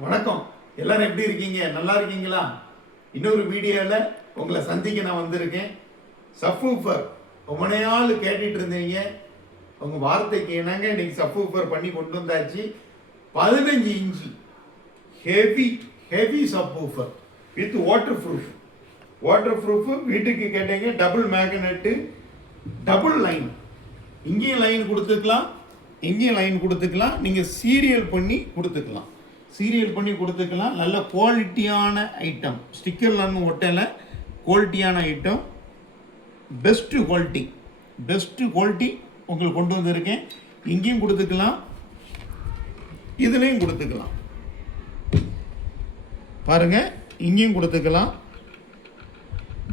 வணக்கம். எல்லாரும் எப்படி இருக்கீங்க? நல்லா இருக்கீங்களா? இன்னொரு வீடியோவில் உங்களை சந்திக்க நான் வந்திருக்கேன். சப்வூஃபர் ரொம்ப நாள் கேட்டுட்டு இருந்தீங்க. உங்கள் வார்த்தைக்கு என்னங்க இன்னைக்கு சப்வூஃபர் பண்ணி கொண்டு வந்தாச்சு. 15 inch heavy subwoofer with water proof வீட்டுக்கு கேட்டீங்க. டபுள் மேக்னெட்டு, டபுள் லைன், இங்கேயும் லைன் கொடுத்துக்கலாம், இங்கேயும் லைன் கொடுத்துக்கலாம். நீங்கள் சீரியல் பண்ணி கொடுத்துக்கலாம். நல்ல குவாலிட்டியான ஐட்டம், ஸ்டிக்கர்லன்னு ஒட்டலை, குவாலிட்டியான ஐட்டம், பெஸ்ட்டு குவாலிட்டி உங்களுக்கு கொண்டு வந்திருக்கேன். இங்கேயும் கொடுத்துக்கலாம், இதுலேயும் கொடுத்துக்கலாம். பாருங்கள், இங்கேயும் கொடுத்துக்கலாம்.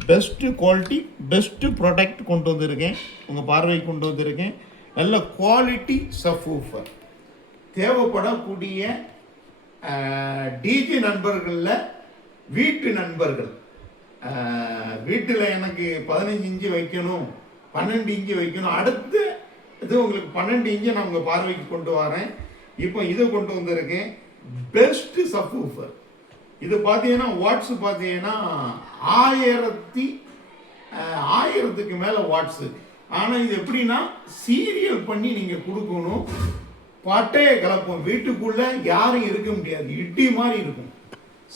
பெஸ்ட்டு குவாலிட்டி, பெஸ்ட்டு ப்ராடக்ட் கொண்டு வந்திருக்கேன், உங்கள் பார்வைக்கு கொண்டு வந்திருக்கேன். நல்ல குவாலிட்டி சப்வூஃபர் தேவைப்படக்கூடிய டிஜி நண்பர்களில் வீட்டு நண்பர்கள், வீட்டில் எனக்கு 15 இன்ச்சு வைக்கணும், 12 இன்ச்சு வைக்கணும், அடுத்து இது உங்களுக்கு 12 இன்ச்சு நான் உங்கள் பார்வைக்கு கொண்டு வரேன். இப்போ இதை கொண்டு வந்திருக்கேன். பெஸ்ட்டு சப்வூஃபர் இது பார்த்தீங்கன்னா வாட்ஸு பார்த்தீங்கன்னா 1000க்கு மேலே வாட்ஸு. ஆனால் இது எப்படின்னா சீரியல் பண்ணி நீங்கள் கொடுக்கணும். பட்டையை கலப்போம். வீட்டுக்குள்ளே யாரும் இருக்க முடியாது, இட்டி மாதிரி இருக்கும்,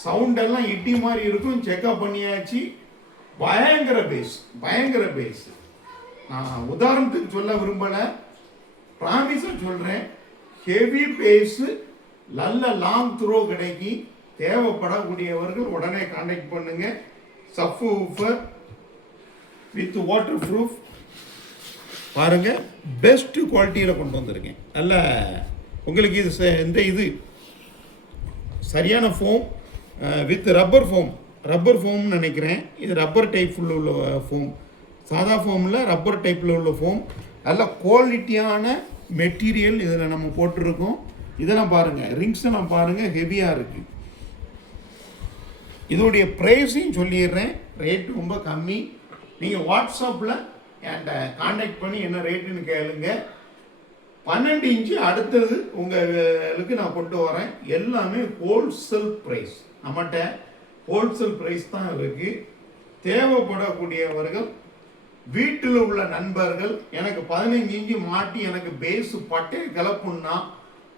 சவுண்டெல்லாம் இட்டி மாதிரி இருக்கும். செக்அப் பண்ணியாச்சு. பயங்கர பேஸ். நான் உதாரணத்துக்கு சொல்ல விரும்பலை, ப்ராமிஸாக சொல்கிறேன். ஹெவி பேஸு, நல்ல லாங் த்ரோ கிடைக்கி. தேவைப்படக்கூடியவர்கள் உடனே கான்டாக்ட் பண்ணுங்க. சப்வூஃபர் வித் வாட்டர் ப்ரூஃப் பாருங்க, பெஸ்ட் குவாலிட்டியில் கொண்டு வந்திருக்கேன். நல்ல உங்களுக்கு இது சரியான ஃபோம் வித் ரப்பர் ஃபோம்னு நினைக்கிறேன். இது ரப்பர் டைப்பில் உள்ள ஃபோம், சாதா ஃபோமில் ரப்பர் டைப்பில் உள்ள ஃபோம். நல்ல குவாலிட்டியான மெட்டீரியல் இதில் நம்ம போட்டிருக்கோம். இதெல்லாம் பாருங்கள், ரிங்ஸ்லாம் பாருங்கள், ஹெவியாக இருக்குது. இதோடைய ப்ரைஸையும் சொல்லிடுறேன், ரேட்டு ரொம்ப கம்மி. நீங்கள் வாட்ஸ்அப்பில் என்கிட்ட கான்டாக்ட் பண்ணி என்ன ரேட்டுன்னு கேளுங்க. 12 இன்ச்சு அடுத்தது உங்களுக்கு நான் கொண்டு வரேன். எல்லாமே ஹோல்சேல் ப்ரைஸ், நம்மகிட்ட ஹோல்சேல் ப்ரைஸ் தான் இருக்குது. தேவைப்படக்கூடியவர்கள், வீட்டில் உள்ள நண்பர்கள், எனக்கு 15 இன்ச்சு மாட்டி எனக்கு பேஸு பட்டையை கலப்புன்னா,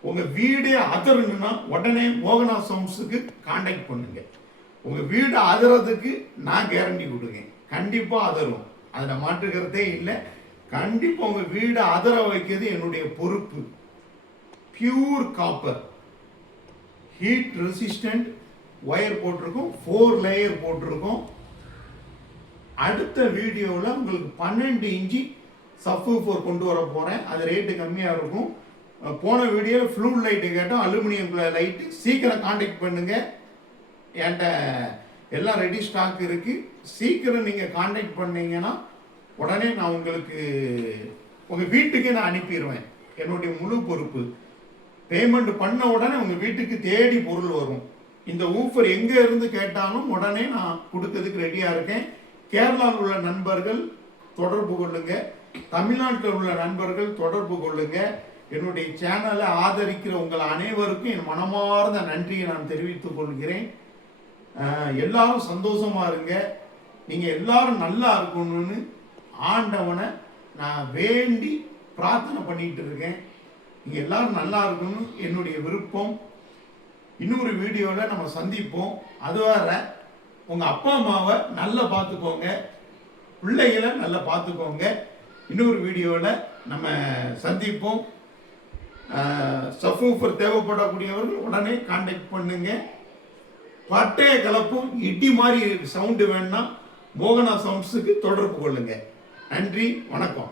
உங்கள் வீடே அதறணுன்னா உடனே மோகனா சவுண்ட்ஸுக்கு கான்டாக்ட் பண்ணுங்க. உங்கள் வீடு அதறதுக்கு நான் கேரண்டி கொடுக்கேன். கண்டிப்பாக அதரும், அதில் மாற்றுக்கிறதே இல்லை. கண்டிப்பாக உங்கள் வீடை அதர வைக்கிறது என்னுடைய பொறுப்பு. Pure copper, heat resistant wire போட்டிருக்கோம், 4 லேயர் போட்டிருக்கோம். அடுத்த வீடியோவில் உங்களுக்கு 12 இன்ச்சு சப்வூஃபர் கொண்டு வர போகிறேன். அது ரேட்டு கம்மியாக இருக்கும். போன வீடியோவில் ஃப்ளூட் லைட்டு கேட்டோம், அலுமினியம் லைட்டு. சீக்கிரம் கான்டாக்ட் பண்ணுங்கள், என்கிட்ட எல்லாம் ரெடி ஸ்டாக் இருக்குது. சீக்கிரம் நீங்கள் கான்டாக்ட் பண்ணீங்கன்னா உடனே நான் உங்களுக்கு உங்கள் வீட்டுக்கே நான் அனுப்பிடுவேன். என்னுடைய முழு பொறுப்பு. பேமெண்ட் பண்ண உடனே உங்கள் வீட்டுக்கு தேடி பொருள் வரும். இந்த ஊஃபர் எங்கே இருந்து கேட்டாலும் உடனே நான் கொடுக்கறதுக்கு ரெடியாக இருக்கேன். கேரளாவில் உள்ள நண்பர்கள் தொடர்பு கொள்ளுங்க, தமிழ்நாட்டில் உள்ள நண்பர்கள் தொடர்பு கொள்ளுங்க. என்னுடைய சேனலை ஆதரிக்கிற உங்கள் அனைவருக்கும் என் மனமார்ந்த நன்றியை நான் தெரிவித்துக் கொள்கிறேன். எல்லாரும் சந்தோஷமா இருங்க. நீங்கள் எல்லாரும் நல்லா இருக்கணும்னு ஆண்டவனை நான் வேண்டி பிரார்த்தனை பண்ணிட்டு இருக்கேன். நீங்கள் எல்லாரும் நல்லா இருக்கணும் என்னுடைய விருப்பம். இன்னொரு வீடியோவில் நம்ம சந்திப்போம். அதுவரை உங்கள் அப்பா அம்மாவை நல்லா பார்த்துக்கோங்க, பிள்ளைகளை நல்லா பார்த்துக்கோங்க. இன்னொரு வீடியோவில் நம்ம சந்திப்போம். சப்வூஃபர் தேவைப்படக்கூடியவர்கள் உடனே கான்டாக்ட் பண்ணுங்க. பட்டைய கலப்பும் இடி மாதிரி சவுண்டு வேணும்னா மோகனா சவுண்ட்ஸுக்கு தொடர்பு கொள்ளுங்க. நன்றி, வணக்கம்.